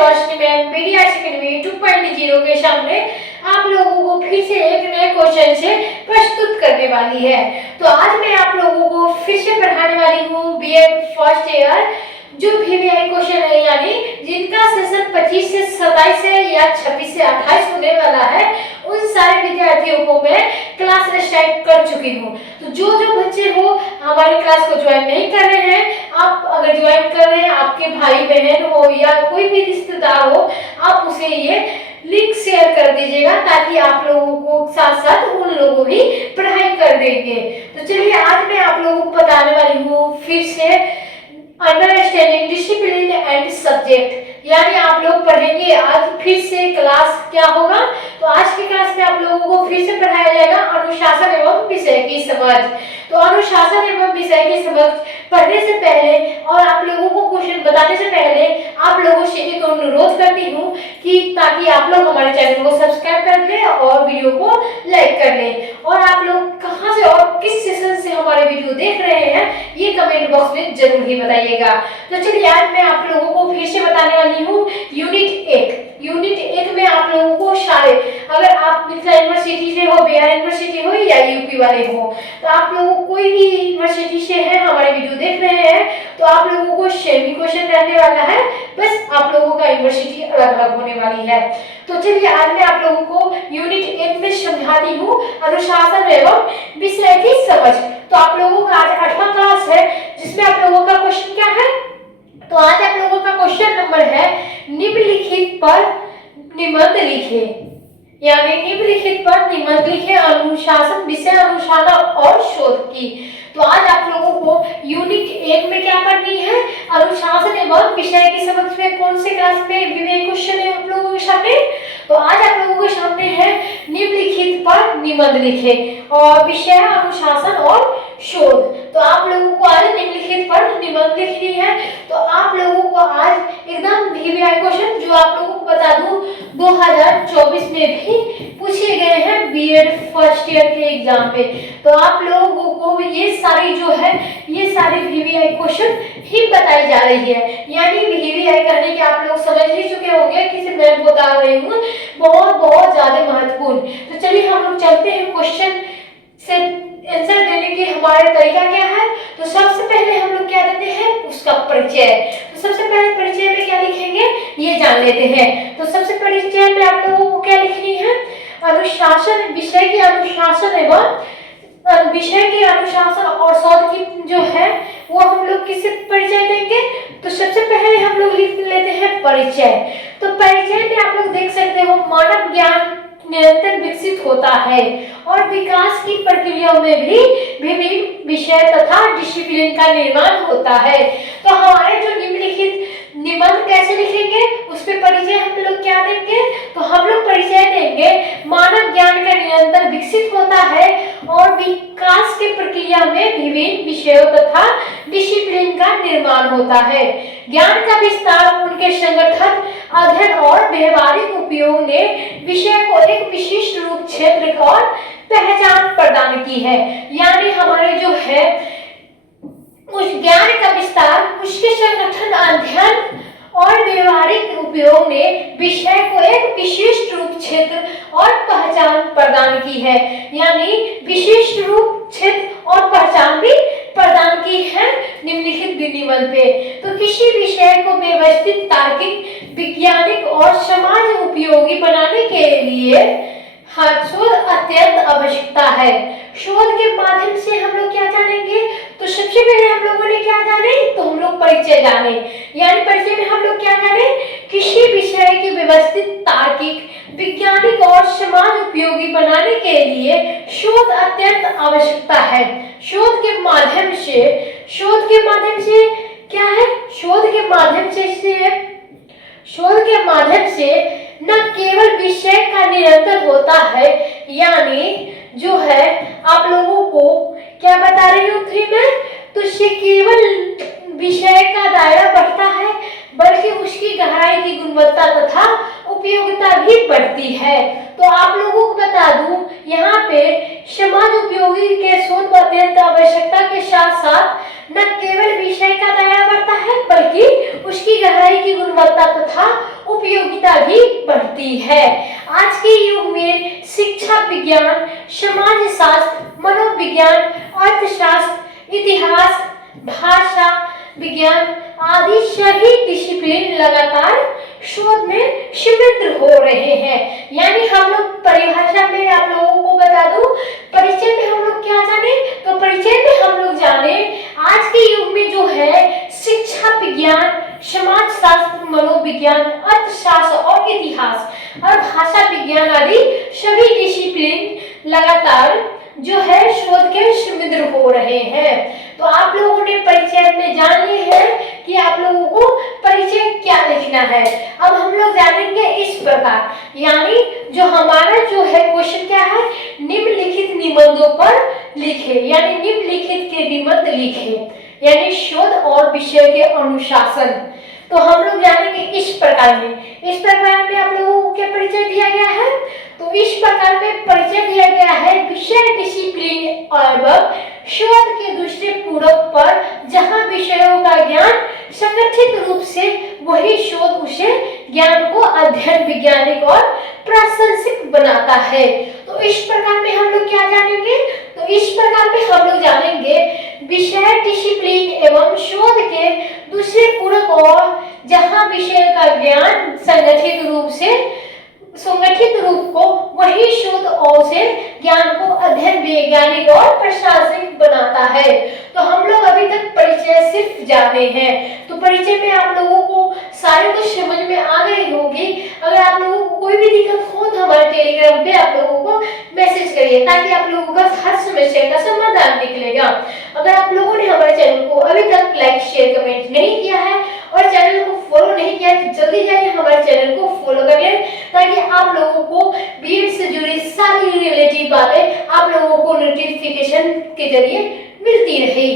रोशनी ma'am PDS academy 2.0 के सामने आप लोगों को फिर से एक नए क्वेश्चन से प्रस्तुत करने वाली है। तो आज मैं आप लोगों को फिर से पढ़ाने वाली हूँ बीएड फर्स्ट ईयर जो वीवीआई क्वेश्चन है, यानी जिनका सेशन 25 से 27 है या 26 से 28 होने वाला है, उन सारे विद्यार्थियों को मैं क्लास स्टार्ट कर चुकी हूँ। तो जो जो बच्चे हो हमारी क्लास को ज्वाइन नहीं कर रहे हैं, आप अगर ज्वाइन कर रहे हैं, आपके भाई बहन हो या कोई भी रिश्तेदार हो, आप उसे ये लिंक शेयर कर दीजिएगा ताकि आप लोगों को साथ साथ उन लोगों भी पढ़ाई कर देंगे। तो चलिए आज मैं आप लोगों को बताने वाली हूँ फिर से अंडरस्टैंडिंग डिसिप्लिन एंड सब्जेक्ट, यानी आप लोग पढ़ेंगे आज फिर से क्लास क्या होगा। तो आज की क्लास में आप लोगों को फिर से पढ़ाया जाएगा अनुशासन एवं विषय की समझ। तो अनुशासन एवं विषय की समझ पढ़ने से पहले और आप लोगों को क्वेश्चन बताने से पहले आप लोगों से एक अनुरोध करती हूँ कि ताकि आप लोग हमारे चैनल को सब्सक्राइब कर लें और वीडियो को लाइक कर लें। और आप लोग कहाँ से और किस सेशन से हमारे वीडियो देख रहे हैं ये कमेंट बॉक्स में जरूर ही बताइएगा। तो चलिए आज मैं आप लोगों को फिर से बताने वाली हूँ यूनिट 1 में आप लोगों को सारे, अगर आप मिथिला यूनिवर्सिटी से हो, बिहार यूनिवर्सिटी हो या यूपी वाले हो, तो आप लोगों कोई भी यूनिवर्सिटी से है हमारे वीडियो देख रहे हैं, तो आप लोगों को सेम ही क्वेश्चन रहने वाला है, बस आप लोगों का यूनिवर्सिटी अलग अलग होने वाली है। तो चलिए आज मैं आप लोगों को यूनिट 1 में समझाती हूँ अनुशासन एवं विषय की समझ। तो आप लोगों का आज 8वां क्लास है जिसमें आप लोगों का क्वेश्चन क्या है। तो आज आप लोगों का क्वेश्चन नंबर है निम्नलिखित पर निबंध लिखे, यानी निम्नलिखित पर निबंध लिखे अनुशासन विषय अनुशासन और शोध की। तो आज आप लोगों को यूनिट 1 में क्या पढ़नी है, अनुशासन एवं विषय की समझ में कौन से क्लास में विवेक क्वेश्चन है आप लोगों के सामने। तो आज आप लोगों के सामने है निम्नलिखित पर निबंध लिखे और विषय अनुशासन और शोध। तो आप लोगों को आज निम्नलिखित पर निबंध लिखनी है। तो आप लोगों को आज एकदम वीवीआई क्वेश्चन जो आप लोगों को बता दूं 2024 में भी पूछे गए हैं बीएड फर्स्ट ईयर के एग्जाम में। तो आप लोगों को ये सारी जो है ये सारी वीवीआई क्वेश्चन ही बताई जा रही है, यानी वीवीआई करने के आप लोग समझ ही चुके होंगे कि मैं बता रही हूँ बहुत ज्यादा महत्वपूर्ण। तो चलिए हम लोग चलते हैं क्वेश्चन से आंसर देने के हमारे तरीका क्या है। तो सबसे पहले हम लोग क्या देते हैं उसका परिचय। तो सबसे पहले परिचय में क्या लिखेंगे ये जान लेते हैं। तो सबसे परिचय में आप लोगों को क्या लिखनी है, अनुशासन विषय के अनुशासन एवं विषय के अनुशासन और शोध की जो है वो हम लोग किससे परिचय देंगे। तो सबसे पहले हम लोग लिख लेते हैं परिचय। तो परिचय में आप लोग देख सकते हो मानव ज्ञान निरंतर विकसित होता है और विकास की प्रक्रियाओं में भी विभिन्न विषय तथा डिसिप्लिन का निर्माण होता है। तो हमारे जो निम्नलिखित निबंध कैसे लिखेंगे उस पे परिचय हम लोग क्या देंगे। तो हम लोग परिचय देंगे मानव ज्ञान का निरंतर विकसित होता है और विकास की प्रक्रिया में विभिन्न विषयों तथा डिसिप्लिन का निर्माण होता है। ज्ञान का विस्तार उनके संगठन अध्ययन और व्यवहारिक उपयोग ने विषय को एक विशिष्ट रूप क्षेत्र और पहचान प्रदान की है, यानी हमारे जो है उस ज्ञान का विस्तार उसके संगठन अध्ययन और व्यवहारिक उपयोग ने विषय को एक विशिष्ट रूप क्षेत्र और पहचान प्रदान की है, यानी विशिष्ट रूप क्षेत्र और पहचान भी प्रदान की है निम्नलिखित निबंध पे। तो किसी विषय को व्यवस्थित तार्किक वैज्ञानिक और समाज उपयोगी बनाने के लिए शोध अत्यंत आवश्यकता है। शोध के माध्यम से हम लोग क्या जानेंगे। तो सबसे पहले हम लोगों ने क्या जाने, तो हम लोग परिचय जाने, यानी परिचय में हम लोग क्या जाने, किसी विषय की व्यवस्थित तार्किक वैज्ञानिक और समाज उपयोगी बनाने के लिए शोध अत्यंत आवश्यकता है। शोध के माध्यम से क्या है, शोध के माध्यम से न केवल विषय का निरंतर होता है, यानी जो है आप लोगों को क्या बता रही हूँ थी मैं, तो इससे केवल विषय का दायरा बढ़ता है बल्कि उसकी गहराई की गुणवत्ता तथा उपयोगिता भी बढ़ती है। तो आप लोगों को बता दूं यहाँ पे समाज उपयोगी के शोध अत्यंत आवश्यकता के साथ साथ न केवल विषय का दायरा बढ़ता है बल्कि उसकी गहराई की गुणवत्ता तथा उपयोगिता भी बढ़ती है। आज के युग में शिक्षा विज्ञान, समाज शास्त्र, मनोविज्ञान, अर्थशास्त्र, इतिहास, भाषा विज्ञान आदि सभी डिसिप्लिन लगातार शोध में समृद्ध हो रहे हैं। यानी हम लोग परिभाषा में आप लोगों को बता दूं, परिचय में हम लोग क्या जाने, तो परिचय में हम लोग जाने आज के युग में जो है शिक्षा विज्ञान, समाज शास्त्र, मनोविज्ञान, अर्थशास्त्र और इतिहास और भाषा विज्ञान आदि सभी डिसिप्लिन लगातार जो है शोध के समृद्ध हो रहे हैं। तो आप लोगों ने परिचय में जान ली है कि आप लोगों को परिचय क्या लिखना है। अब हम लोग जानेंगे इस प्रकार, यानी जो हमारा जो है क्वेश्चन क्या है, निम्नलिखित निबंधों पर लिखे, यानी निम्नलिखित के निबंध लिखे, यानी शोध और विषय के अनुशासन। तो हम लोग जानेंगे इस प्रकार में आप लोगों को क्या परिचय दिया गया है, तो इस प्रकार में परिचय दिया गया है विषय, डिसिप्लिन एवं शोध के दूसरे पूरक पर जहां विषयों का ज्ञान संगठित रूप से वही शोध उसे ज्ञान को अध्ययन, वैज्ञानिक और प्रासंगिक बनाता है। तो इस प्रकार में हम लोग क्या जानेंगे, तो इस प्रकार में हम लोग जानेंगे विषय, डिसिप्लिन एवं शोध के दूसरे पूरक और जहां विषय का ज्ञान संगठित रूप को वही शोध और से ज्ञान को अध्ययन, वैज्ञानिक और प्रशासनिक बनाता है। तो हम लोग अभी तक परिचय सिर्फ जाने हैं। तो परिचय में आप लोगों को सारे कुछ समझ में आ गई होगी। अगर आप लोगों को कोई भी दिक्कत हो तो हमारे टेलीग्राम पे आप लोगों को मैसेज करिए, ताकि आप लोगों का हर समस्या का समाधान निकलेगा। अगर आप लोगों ने हमारे चैनल को अभी तक लाइक, शेयर, कमेंट नहीं किया है और चैनल को फॉलो नहीं किया है तो जल्दी जाइए हमारे चैनल को फॉलो कर लें, ताकि आप लोगों को बीएड से जुड़ी सारी रिलेटिव बातें आप लोगों को नोटिफिकेशन के जरिए मिलती रहे।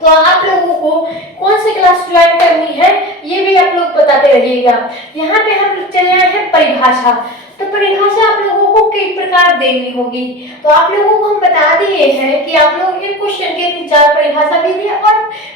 तो आप लोगों को कौन सी क्लास ज्वाइन करनी है ये भी आप लोग बताते रहिएगा। यहाँ पे हम चले आए हैं परिभाषा। तो परिभाषा आप लोगों को कई प्रकार देनी होगी। तो आप लोगों को हम बता दिए हैं कि आप लोग एक क्वेश्चन के 3-4 परिभाषा भी दें और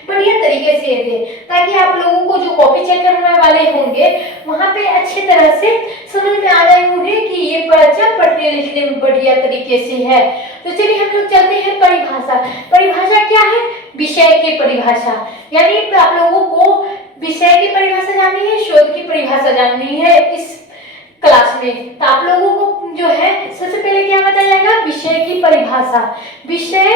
बढ़िया तरीके से दें, ताकि आप लोगों को जो कॉपी चेक करने वाले होंगे वहाँ पे अच्छी तरह से समझ में आ जाए उन्हें कि ये बच्चा पढ़ने लिखने में बढ़िया तरीके से है। तो चलिए हम लोग चलते हैं परिभाषा। परिभाषा क्या है, विषय की परिभाषा, यानी आप लोगों को विषय की परिभाषा जाननी है, शोध की परिभाषा जाननी है इस क्लास में। तो आप लोगों को जो है सबसे पहले क्या बताया जाएगा, विषय की परिभाषा। विषय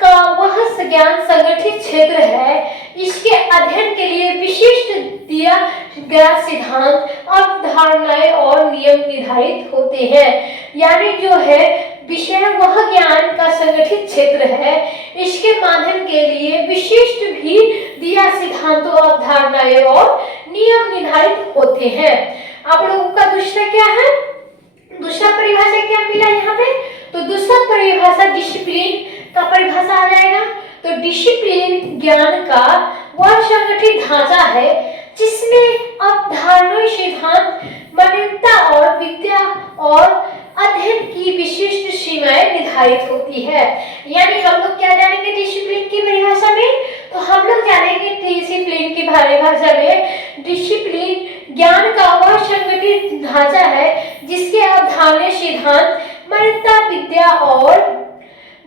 का वह ज्ञान संगठित क्षेत्र है, इसके अध्ययन के लिए विशिष्ट दिया गया सिद्धांत, अवधारणाएं और नियम निर्धारित होते हैं। यानी जो है विषय वह ज्ञान का संगठित क्षेत्र है, इसके माध्यम के लिए विशिष्ट भी दिया सिद्धांतों, अवधारणाएं और नियम निर्धारित होते हैं। आप लोगों का दूसरा क्या है, दूसरा परिभाषा क्या मिला यहाँ पे, तो दूसरा परिभाषा डिसिप्लिन का परिभाषा आ जाएगा। तो डिसिप्लिन ज्ञान का वह संगठित ढांचा है जिसमें अवधारणाएं, सिद्धांत, मान्यता और विद्या और अध्ययन की विशिष्ट सीमाएं निर्धारित होती है। यानी हम लोग क्या जानेंगे डिसिप्लिन की परिभाषा में, तो हम लोग जानेंगे डिसिप्लिन की परिभाषा में डिसिप्लिन ज्ञान का वह संगठित ढांचा है जिसके अवधारणाएं, सिद्धांत, मान्यता, विद्या और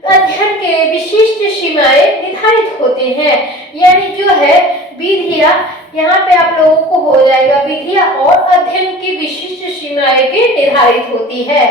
अध्ययन के विशिष्ट सीमाएं निर्धारित होते हैं। यानी जो है विधिया, यहाँ पे आप लोगों को हो जाएगा विधिया और अध्ययन की विशिष्ट सीमाएं भी निर्धारित होती है।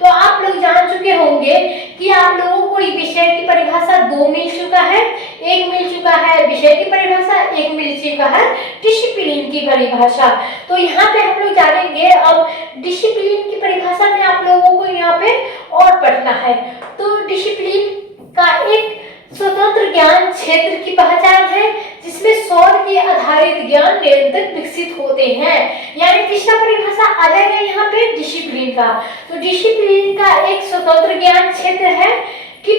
तो आप लोग जान चुके होंगे कि आप लोगों को विषय की परिभाषा 2 मिल चुका है, एक मिल चुका है विषय की परिभाषा, एक मिल चुका है डिसिप्लिन की परिभाषा। तो यहाँ पे हम लोग जानेंगे अब डिसिप्लिन की परिभाषा में आप लोगों को यहाँ पे और पढ़ना है। तो डिसिप्लिन का एक स्वतंत्र ज्ञान क्षेत्र की पहचान है जिसमें शोध के आधारित ज्ञान निरंतर विकसित होते हैं। यानी तीसरा परिभाषा आ जाएगा यहाँ पे डिसिप्लिन का। तो डिसिप्लिन का एक स्वतंत्र ज्ञान क्षेत्र है की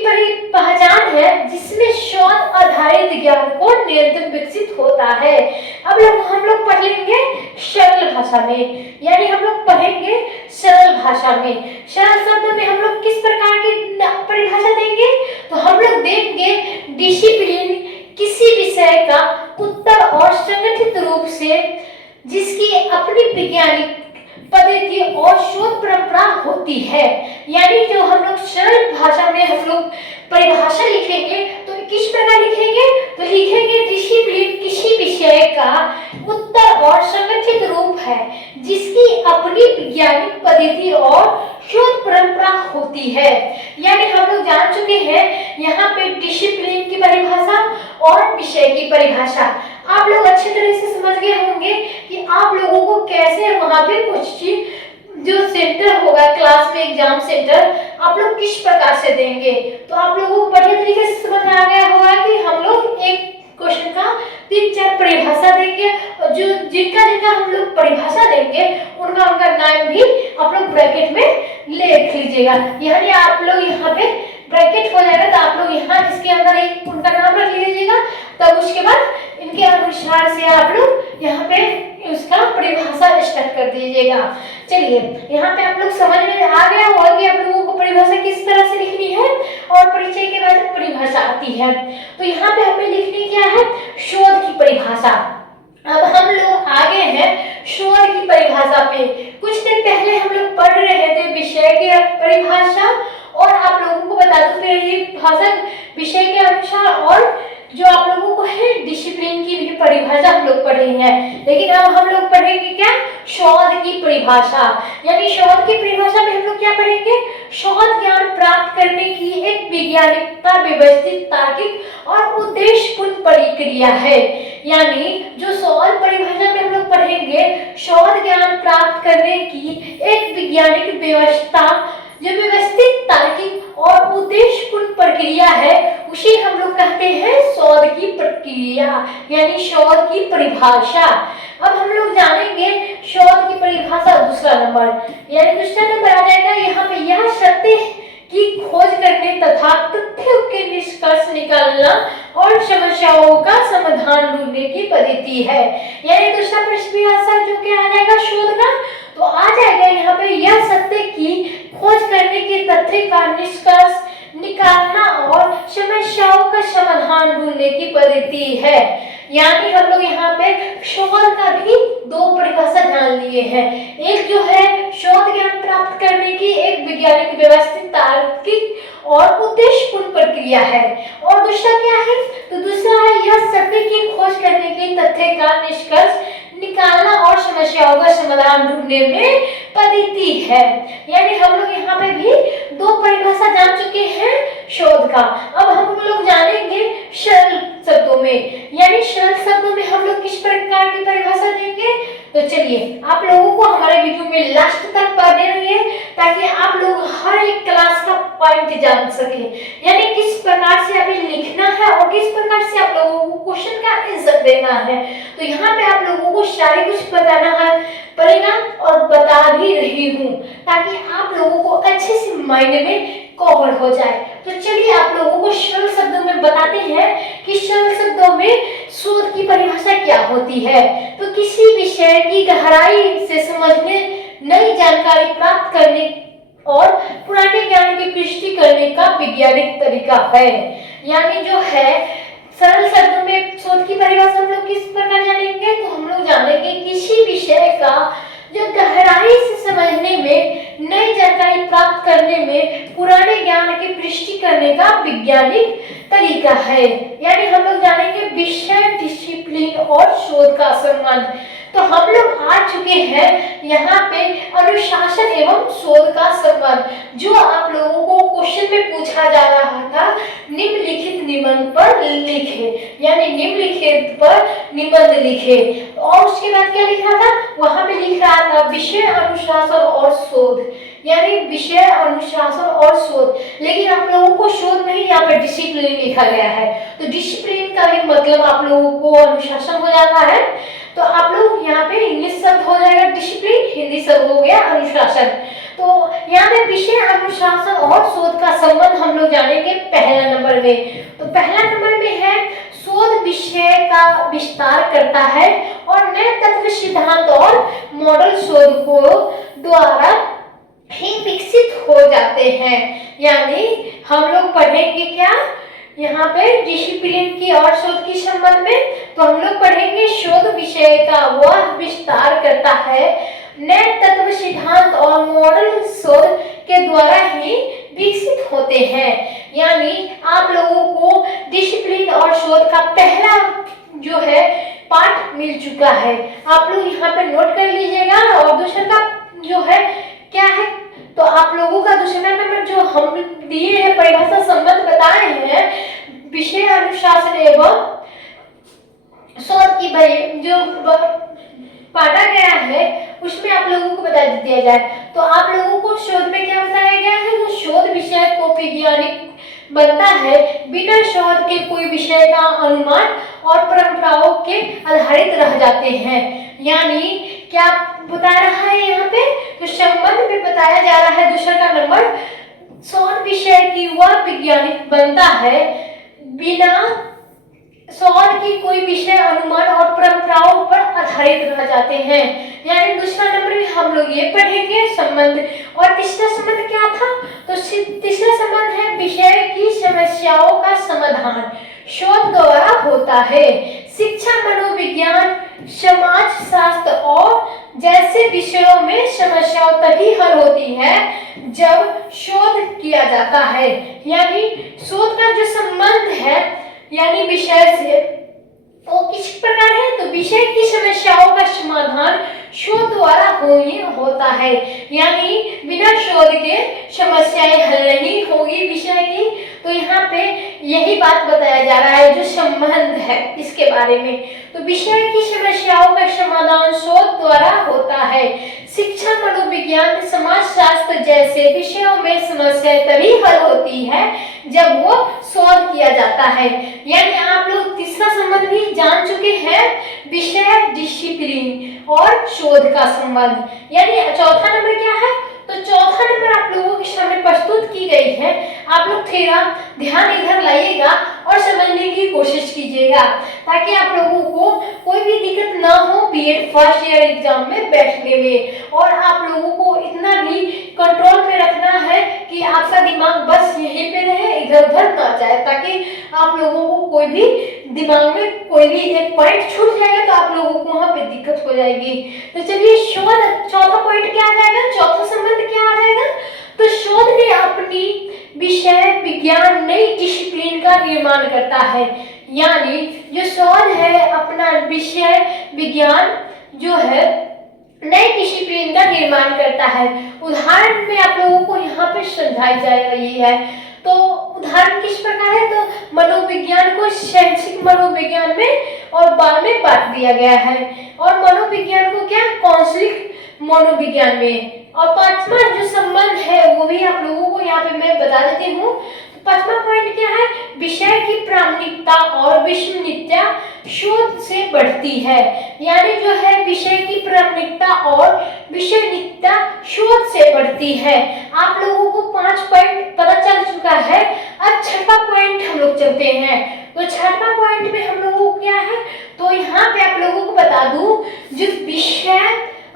पहचान है जिसमें शोध आधारित ज्ञान को निरंतर विकसित होता है। अब हम लोग पढ़ लेंगे सरल भाषा में, यानी हम लोग पढ़ेंगे सरल भाषा में। सरल शब्द में हम लोग किस प्रकार की परिभाषा देंगे, तो हम लोग देंगे डिसिप्लिन किसी विषय का उत्तर और संगठित रूप से जिसकी अपनी वैज्ञानिक पद्धति और शोध परंपरा होती है। यानी जो हम लोग सरल भाषा में हम लोग परिभाषा लिखेंगे तो किस प्रकार लिखेंगे, तो लिखेंगे डिसिप्लिन किसी विषय का उत्तर और संगठित रूप है जिसकी अपनी वैज्ञानिक पद्धति और शोध परंपरा होती है। यानी हम लोग जान चुके हैं यहाँ पे डिसिप्लिन की परिभाषा और विषय की परिभाषा। आप लोग अच्छी तरह से समझ गए होंगे कि आप लोगों को कैसे वहां पे कुछ चीज जो सेंटर होगा क्लास में, एग्जाम सेंटर आप लोग किस प्रकार से देंगे। तो आप लोगों को बढ़िया तरीके से समझ आ गया होगा कि हम लोग एक क्वेश्चन का 3-4 परिभाषा देंगे और जो जिनका हम लोग परिभाषा देंगे उनका नाम भी आप लोग ब्रैकेट में लिख लीजिएगा। यानी आप लोग यहाँ पे ब्रैकेट हो जाएगा तो आप लोग यहाँ इसके अंदर एक उनका नाम रख लीजिएगा, तब उसके बाद इनके अनुसार से आप लोग यहाँ पे उसका परिभाषा स्टार्ट कर दीजिएगा। चलिए यहाँ पे आप लोग समझ में आ गया होगा कि आप लोगों को परिभाषा किस तरह से लिखनी है और परिचय के बाद परिभाषा आती है। तो यहाँ पे हमें लिखनी क्या है, शोध की परिभाषा। अब हम लोग आगे हैं शोध की परिभाषा पे। कुछ दिन पहले हम लोग पढ़ रहे थे विषय की परिभाषा और आप लोगों को बता दूं भाषा विषय के अनुसार और जो आप लोगों को है डिसिप्लिन की भी परिभाषा हम लोग पढ़े हैं। लेकिन अब हम लोग पढ़ेंगे क्या, शोध की परिभाषा। यानी शोध की परिभाषा में हम लोग क्या पढ़ेंगे, शोध ज्ञान प्राप्त करने की एक वैज्ञानिकता व्यवस्थित तार्किक और उद्देश्यपूर्ण प्रक्रिया है। यानी जो शोध परिभाषा में हम लोग पढ़ेंगे शोध ज्ञान प्राप्त करने की एक वैज्ञानिक व्यवस्था जो व्यवस्थित तार्किक और उद्देश्यपूर्ण प्रक्रिया है उसे हम लोग कहते हैं शोध की प्रक्रिया यानी शोध की परिभाषा। अब हम लोग जानेंगे शोध की परिभाषा दूसरा नंबर, यानी दूसरा नंबर आ जाएगा यहाँ पे, यह सत्य की खोज करने तथा तथ्यों के निष्कर्ष निकालना और समस्याओं का समाधान ढूंढने की पद्धति है। यानी दूसरा परिभाषा जो क्या आ जाएगा शोध का, तो आ जाएगा यहाँ पे यह सत्य की खोज करने के तथ्य का निष्कर्ष निकालना और समस्याओं का समाधान ढूंढने की पद्धति है। यानी हम लोग यहाँ पे शोध का भी दो परिभाषा जान लिए हैं। एक जो है शोध ज्ञान प्राप्त करने की एक वैज्ञानिक व्यवस्थित तार्किक और उद्देश्यपूर्ण प्रक्रिया है, और दूसरा क्या है, तो दूसरा है यह सत्य की खोज करने के तथ्य का निष्कर्ष निकालना और समस्याओं का समाधान ढूंढने में पद्धति है। यानी हम लोग यहाँ पे भी दो परिभाषा जान चुके हैं शोध का। अब हम लोग जानेंगे सरल शब्दों में, यानी सरल शब्दों में हम लोग किस प्रकार की परिभाषा देंगे। तो चलिए आप लोगों को हमारे वीडियो में लास्ट तक पढ़ने रहिए ताकि आप लोग हर एक क्लास का पॉइंट जान सके, यानी किस प्रकार से हमें लिखना है और किस प्रकार से आप लोगों को क्वेश्चन का आंसर देना है। तो यहाँ पे आप लोगों को सारे कुछ बताना है पड़ेगा और बता भी रही हूँ ताकि आप लोगों को अच्छे से माइंड में कवर हो जाए। तो चलिए आप लोगों को सरल शब्दों में बताते हैं कि सरल शब्दों में शोध की परिभाषा क्या होती है। तो किसी विषय की गहराई से समझने, नई जानकारी प्राप्त करने और पुराने ज्ञान की पुष्टि करने का वैज्ञानिक तरीका है। यानी जो है सरल शब्दों में शोध की परिभाषा हम लोग किस प्रकार जानेंगे, तो हम लोग जानेंगे किसी विषय का जो गहराई से समझने में, नई जानकारी प्राप्त करने में, पुराने ज्ञान की पुष्टि करने का वैज्ञानिक तरीका है। यानी हम लोग जानेंगे विषय, डिसिप्लिन और शोध का संबंध। तो हम लोग आ चुके हैं यहाँ पे अनुशासन एवं शोध का संबंध, जो आप लोगों को क्वेश्चन में पूछा जा रहा था निम्नलिखित निबंध पर लिखे, यानी निम्नलिखित पर निबंध लिखे। और उसके बाद क्या लिखा था, वहां पे लिख रहा था विषय, अनुशासन और शोध, यानी विषय, अनुशासन और शोध। लेकिन आप लोगों को शोध नहीं, यहाँ पे डिसिप्लिन लिखा गया है। तो डिसिप्लिन का भी मतलब आप लोगों को अनुशासन हो जाता है। तो आप लोग यहाँ पे इंग्लिश शब्द हो जाएगा डिसिप्लिन, हिंदी शब्द हो गया अनुशासन। तो यहाँ पे विषय, अनुशासन और शोध का संबंध हम लोग जानेंगे पहला नंबर में। तो पहला नंबर में है शोध विषय का विस्तार करता है और नए तत्व, सिद्धांत और मॉडल शोध को द्वारा ही विकसित हो जाते हैं। यानी हम लोग पढ़ेंगे क्या यहाँ पे डिसिप्लिन की और शोध की संबंध में। तो हम लोग पढ़ेंगे शोध विषय का वह विस्तार करता है नए तत्व सिद्धांत और मॉडल शोध के द्वारा ही विकसित होते हैं। यानी आप लोगों को डिसिप्लिन और शोध का पहला जो है पार्ट मिल चुका है, आप लोग यहाँ पे नोट कर लीजिएगा। और दूसरा का जो है क्या है, तो आप लोगों का दूसरा नंबर जो हम दिए हैं परिभाषा संबंध बताए हैं विषय अनुशासन एवं शोध की जो बांटा गया है उसमें आप लोगों को बता दिया जाए। तो आप लोगों को शोध में क्या बताया गया है, जो शोध विषय को वैज्ञानिक बनता है बिना शोध के कोई विषय का अनुमान और परंपराओं के आधारित रह जाते हैं। यानी क्या बता रहा है यहाँ पे, तो संबंध में बताया जा रहा है दूसरा का नंबर शोध विषय की वह वैज्ञानिक बनता है बिना शोध की कोई विषय अनुमान और परंपराओं पर आधारित रह जाते हैं। यानी दूसरा नंबर में हम लोग ये पढ़ेंगे संबंध। और तीसरा संबंध क्या था, तो तीसरा संबंध है विषय की समस्याओं का समाधान शोध द्वारा होता है। शिक्षा, मनोविज्ञान, समाज शास्त्र और जैसे विषयों में समस्याओं तभी हल होती है जब शोध किया जाता है। यानी शोध का जो संबंध है यानी विषय से वो किस प्रकार है, तो विषय की समस्याओं का समाधान शोध द्वारा होता है। यानी बिना शोध के समस्याएं हल नहीं होगी विषय की। तो यहाँ पे यही बात बताया जा रहा है जो संबंध है इसके बारे में। तो विषय की समस्याओं का समाधान शोध द्वारा होता है। शिक्षा, मनोविज्ञान, समाज शास्त्र जैसे विषयों में समस्याएं तभी हल होती है जब वो शोध किया जाता है। यानी आप लोग तीसरा संबंध भी जान चुके हैं, विषय, डिसिप्लिन और शोध का संबंध। यानी चौथा नंबर क्या है, तो चौथा नंबर आप लोगों के सामने प्रस्तुत की गई है। आप लोग थोड़ा ध्यान इधर लाइएगा और समझने की कोशिश कीजिएगा ताकि आप लोगों को कोई भी दिक्कत ना हो बीएड फर्स्ट ईयर एग्जाम में बैठने में। और आप लोगों को इतना भी कंट्रोल में रखना है कि आपका दिमाग बस यहीं पे रहे, इधर उधर ना जाए, ताकि आप लोगों को कोई भी दिमाग में कोई भी एक पॉइंट छूट जाएगा तो आप लोगों को वहां पे दिक्कत हो जाएगी। तो चलिए शोध चौथा पॉइंट क्या आ जाएगा, चौथा संबंध क्या आ जाएगा, तो शोध ने अपनी विषय विज्ञान नई डिसिप्लिन का निर्माण करता है। यानी जो शोध है अपना विषय विज्ञान जो है नई डिसिप्लिन का निर्माण करता है। उदाहरण में आप लोगों को यहाँ पे समझाई जा रही है। तो उदाहरण किस प्रकार है, तो मनोविज्ञान को शैक्षिक मनोविज्ञान में और बाल में बांट दिया गया है और मनोविज्ञान को क्या कौशलिक मनोविज्ञान में। और पांचवा जो संबंध है वो भी आप लोगों को यहाँ पे मैं बता देती हूँ। तो पांचवा पॉइंट क्या है, विषय की प्रामाणिकता और विश्वसनीयता शोध से बढ़ती है। यानी जो है विषय की प्रामाणिकता और विश्वसनीयता शोध से बढ़ती है। आप लोगों को 5 पॉइंट पता चल चुका है। अब छठा पॉइंट हम लोग चलते हैं। तो छठा पॉइंट में हम लोगों को क्या है, तो यहाँ पे आप लोगों को बता दूं जो विषय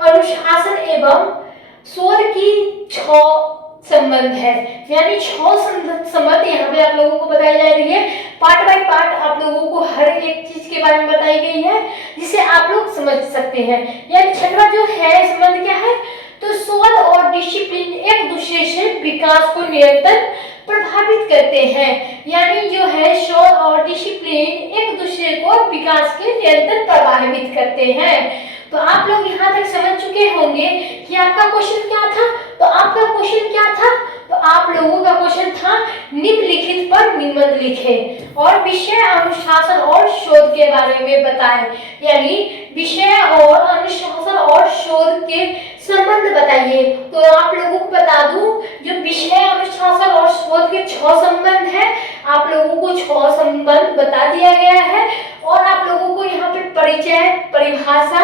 अनुशासन एवं शोध की 6 संबंध है। यानी 6 संबंध यहाँ पे आप लोगों को बताई जा रही है। पार्ट बाय पार्ट आप लोगों को हर एक चीज के बारे में बताई गई है जिसे आप लोग समझ सकते हैं। यानी छठा जो है संबंध क्या है, तो शोध और डिसिप्लिन एक दूसरे से विकास को निरंतर प्रभावित करते हैं। यानी जो है शोध और डिसिप्लिन एक दूसरे को विकास के निरंतर प्रभावित करते हैं। तो आप लोग यहाँ तक समझ चुके होंगे कि आपका क्वेश्चन क्या था। तो आपका क्वेश्चन क्या था, तो आप लोगों का क्वेश्चन था निम्नलिखित पर निबंध लिखे और विषय अनुशासन और शोध के बारे में बताएं। यानी विषय और अनुशासन और शोध के संबंध बताइए। तो आप लोगों को बता दूं जो विषय अनुशासन और शोध के 6 संबंध है, आप लोगों को 6 संबंध बता दिया गया है। और आप लोगों को यहाँ पे परिचय परिभाषा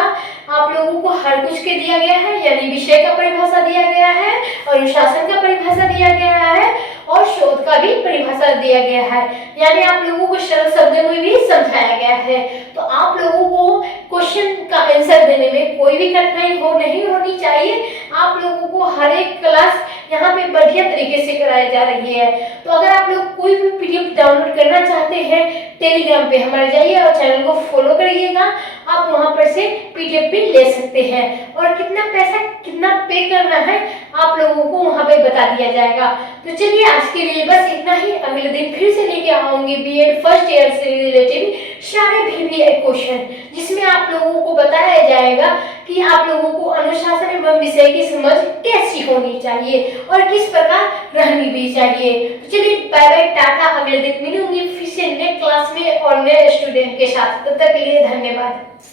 आप लोगों को हर कुछ के दिया गया है। यानी विषय का परिभाषा दिया गया है, अनुशासन का परिभाषा दिया गया है और शोध का भी परिभाषा दिया गया है। यानी आप लोगों को सरल शब्दों में भी समझाया गया है। तो आप लोगों को क्वेश्चन का आंसर देने में में कोई भी कठिनाई नहीं होनी चाहिए। आप लोगों को हर एक क्लास यहाँ पे बढ़िया तरीके से कराई जा रही है। तो अगर आप लोग कोई भी पीडीएफ डाउनलोड करना चाहते हैं, टेलीग्राम पे हमारे जाइए और चैनल को फॉलो करिएगा। आप वहां पर से पीडीएफ भी ले सकते हैं और कितना पैसा कितना पे करना है आप लोगों को वहां पे बता दिया जाएगा। तो चलिए आज के लिए बस इतना ही। अगले दिन फिर से लेके आऊंगी बीएड फर्स्ट ईयर से रिलेटेड सारे VBA क्वेश्चन, जिसमें आप लोगों को बताया जाएगा कि आप लोगों को अनुशासन एवं विषय की समझ कैसी होनी चाहिए और किस प्रकार रहनी भी चाहिए। तो चलिए बाय बाय, टाटा। अगले दिन मिलूंगी फिर से नए क्लास में और नए स्टूडेंट के साथ। तब तक के लिए धन्यवाद।